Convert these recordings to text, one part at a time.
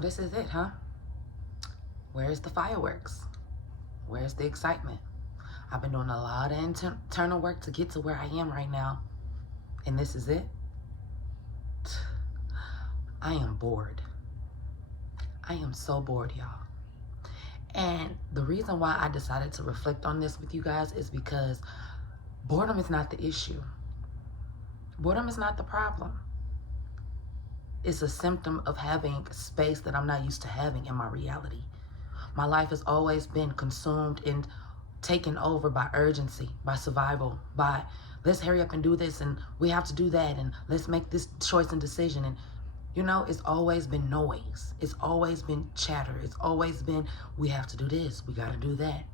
This is it, huh? Where's the fireworks? Where's the excitement? I've been doing a lot of internal work to get to where I am right now. And this is it? I am bored. I am so bored, y'all. And the reason why I decided to reflect on this with you guys is because boredom is not the issue. Boredom is not the problem. It's a symptom of having space that I'm not used to having in my reality. My life has always been consumed and taken over by urgency, by survival, by let's hurry up and do this, and we have to do that, and let's make this choice and decision. And you know, it's always been noise. It's always been chatter. It's always been, we have to do this, we got to do that.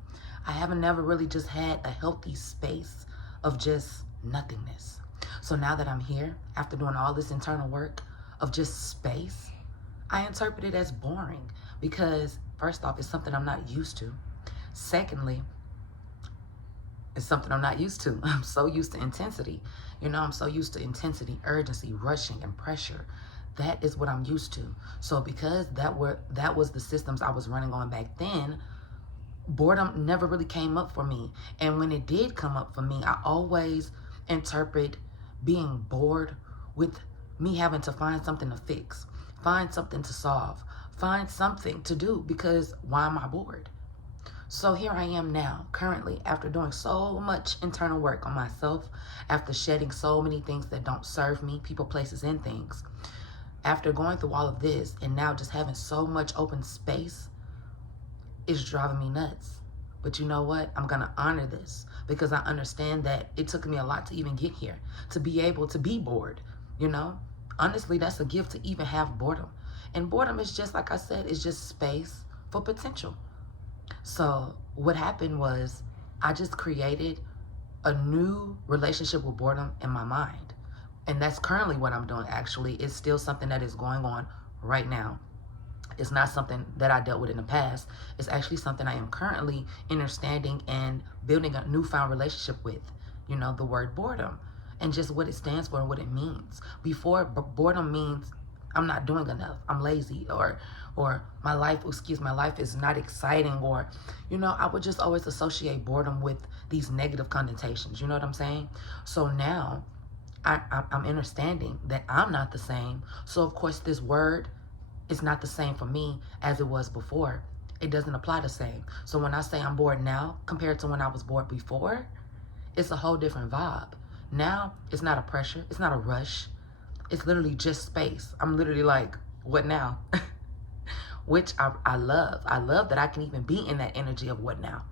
I haven't never really just had a healthy space of just nothingness. So now that I'm here, after doing all this internal work of just space, I interpret it as boring because first off, it's something I'm not used to. Secondly, it's something I'm not used to. I'm so used to intensity. You know, I'm so used to intensity, urgency, rushing, and pressure. That is what I'm used to. So because that was the systems I was running on back then, boredom never really came up for me. And when it did come up for me, I always interpret being bored with me having to find something to fix, find something to solve, find something to do, because why am I bored? So here I am now, currently, after doing so much internal work on myself, after shedding so many things that don't serve me, people, places, and things. After going through all of this and now just having so much open space, it's driving me nuts. But you know what? I'm going to honor this because I understand that it took me a lot to even get here, to be able to be bored, you know? Honestly, that's a gift to even have boredom. And boredom is just, like I said, it's just space for potential. So what happened was I just created a new relationship with boredom in my mind. And that's currently what I'm doing, actually. It's still something that is going on right now. It's not something that I dealt with in the past. It's actually something I am currently understanding and building a newfound relationship with. You know, the word boredom and just what it stands for and what it means. Before, boredom means I'm not doing enough, I'm lazy, or my life is not exciting, or, you know, I would just always associate boredom with these negative connotations. You know what I'm saying? So now I'm understanding that I'm not the same. So of course this word is not the same for me as it was before. It doesn't apply the same. So when I say I'm bored now compared to when I was bored before, it's a whole different vibe. Now it's not a pressure, it's not a rush. It's literally just space. I'm literally like, what now? Which I love. I love that I can even be in that energy of what now.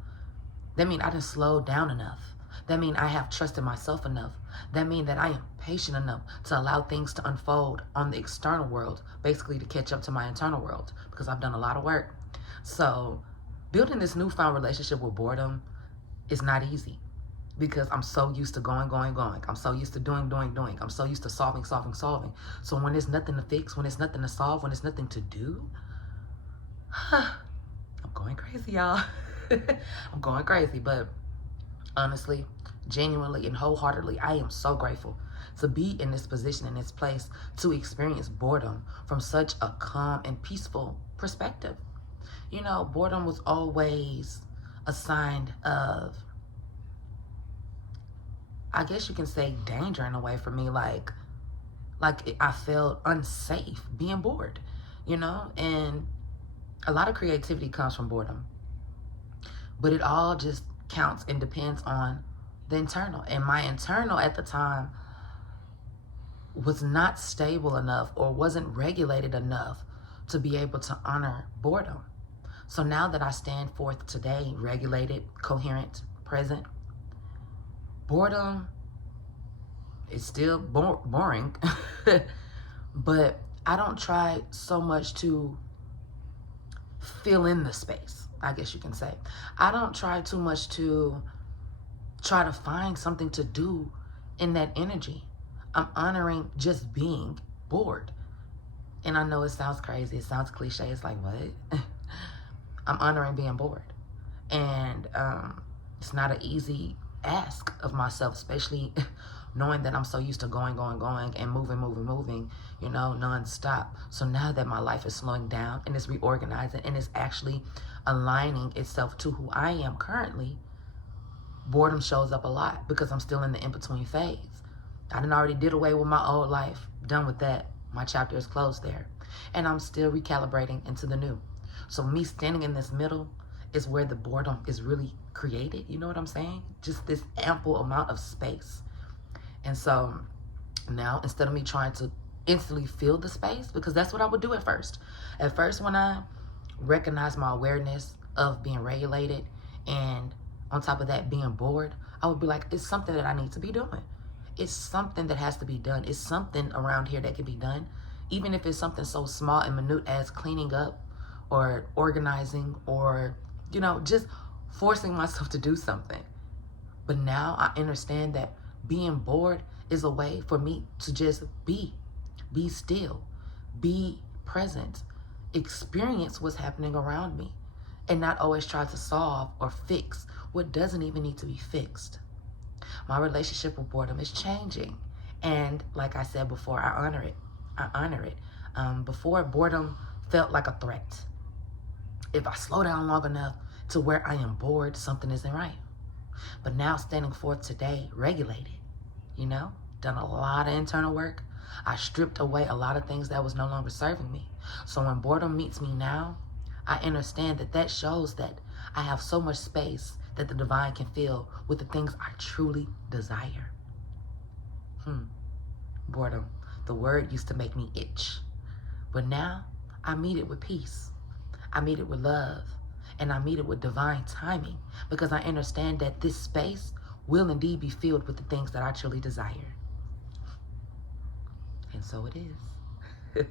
That means I didn't slow down enough. That means I have trusted myself enough. That means that I am patient enough to allow things to unfold on the external world, basically to catch up to my internal world, because I've done a lot of work. So building this newfound relationship with boredom is not easy because I'm so used to going. I'm so used to doing. I'm so used to solving. So when there's nothing to fix, when there's nothing to solve, when there's nothing to do, I'm going crazy, y'all. I'm going crazy, but honestly, genuinely, and wholeheartedly, I am so grateful to be in this position, in this place, to experience boredom from such a calm and peaceful perspective. You know, boredom was always a sign of, I guess you can say, danger in a way for me. Like I felt unsafe being bored, you know? And a lot of creativity comes from boredom. But it all just counts and depends on the internal. And my internal at the time was not stable enough or wasn't regulated enough to be able to honor boredom. So now that I stand forth today, regulated, coherent, present, boredom is still boring, but I don't try so much to fill in the space, I guess you can say. I don't try too much to try to find something to do in that energy. I'm honoring just being bored. And I know it sounds crazy, it sounds cliche, it's like, what? I'm honoring being bored. And it's not an easy ask of myself, especially knowing that I'm so used to going, and moving, you know, nonstop. So now that my life is slowing down and it's reorganizing and it's actually aligning itself to who I am currently, boredom shows up a lot because I'm still in the in-between phase. I done already did away with my old life. Done with that. My chapter is closed there. And I'm still recalibrating into the new. So me standing in this middle is where the boredom is really created. You know what I'm saying? Just this ample amount of space. And so now, instead of me trying to instantly fill the space, because that's what I would do at first. At first, when I recognized my awareness of being regulated and on top of that being bored, I would be like, it's something that I need to be doing. It's something that has to be done. It's something around here that can be done. Even if it's something so small and minute as cleaning up or organizing or, you know, just forcing myself to do something. But now I understand that being bored is a way for me to just be still, be present, experience what's happening around me, and not always try to solve or fix what doesn't even need to be fixed. My relationship with boredom is changing. And like I said before, I honor it. Before, boredom felt like a threat. If I slow down long enough to where I am bored, something isn't right. But now standing forth today, regulated, you know, done a lot of internal work. I stripped away a lot of things that was no longer serving me. So when boredom meets me now, I understand that that shows that I have so much space that the divine can fill with the things I truly desire. Boredom. The word used to make me itch. But now I meet it with peace. I meet it with love. And I meet it with divine timing because I understand that this space will indeed be filled with the things that I truly desire. And so it is.